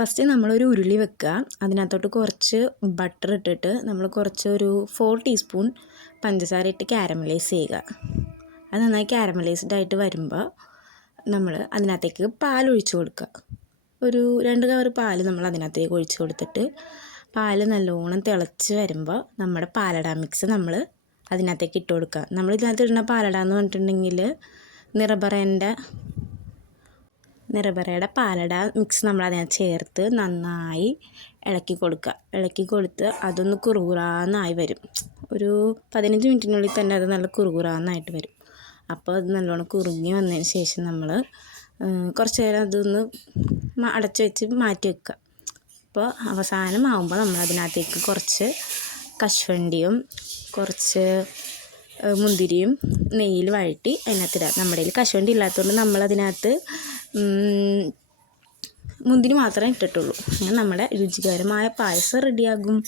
First നമ്മളൊരു ഉരുളി വെക്കുക. അതിനകത്തോട്ട് കുറച്ച് ബട്ടർ ഇട്ടിട്ട് നമ്മൾ ഒരു 4 ടീസ്പൂൺ പഞ്ചസാര ഇട്ട് ക്യാരമലൈസ് ചെയ്യുക. അത് നന്നായി ക്യാരമലൈസ്ഡ് ആയിട്ട് വരുമ്പോൾ നമ്മൾ അതിനകത്തേക്ക് പാൽ ഒഴിച്ച് കൊടുക്കുക. ഒരു 2 കവർ പാൽ നമ്മൾ അതിനകത്തേക്ക് ഒഴിച്ച് കൊടുത്തിട്ട് പാൽ നല്ലോണം തിളച്ച് വരുമ്പോൾ നമ്മുടെ പാലട മിക്സ് നമ്മൾ അതിനകത്തേക്ക് ഇട്ട് കൊടുക്കുക. നമ്മൾ ഇതിനകത്ത് ഇടുന്ന പാലട എന്ന് പറഞ്ഞിട്ടുണ്ടെങ്കിൽ നിറബറയുടെ പാലട മിക്സ് നമ്മൾ അതിനകത്ത് ചേർത്ത് നന്നായി ഇളക്കി കൊടുക്കുക. ഇളക്കി കൊടുത്ത് അതൊന്ന് കുറുകുറാന്നായി വരും. ഒരു 15 മിനിറ്റിനുള്ളിൽ തന്നെ അത് നല്ല കുറുകുറാന്നായിട്ട് വരും. അപ്പോൾ അത് നല്ലോണം കുറുങ്ങി വന്നതിന് ശേഷം നമ്മൾ കുറച്ച് നേരം അതൊന്ന് അടച്ച് വെച്ച് മാറ്റി വെക്കുക. അപ്പോൾ അവസാനം ആകുമ്പോൾ നമ്മൾ അതിനകത്തേക്ക് കുറച്ച് കശുവണ്ടിയും കുറച്ച് മുന്തിരിയും നെയ്യിൽ വഴറ്റി അതിനകത്തിടാം. നമ്മുടെ കയ്യിൽ കശുവണ്ടി ഇല്ലാത്തതുകൊണ്ട് നമ്മളതിനകത്ത് മുന്തിരി മാത്രമേ ഇട്ടിട്ടുള്ളൂ. അങ്ങനെ നമ്മുടെ രുചികരമായ പായസം റെഡിയാകും.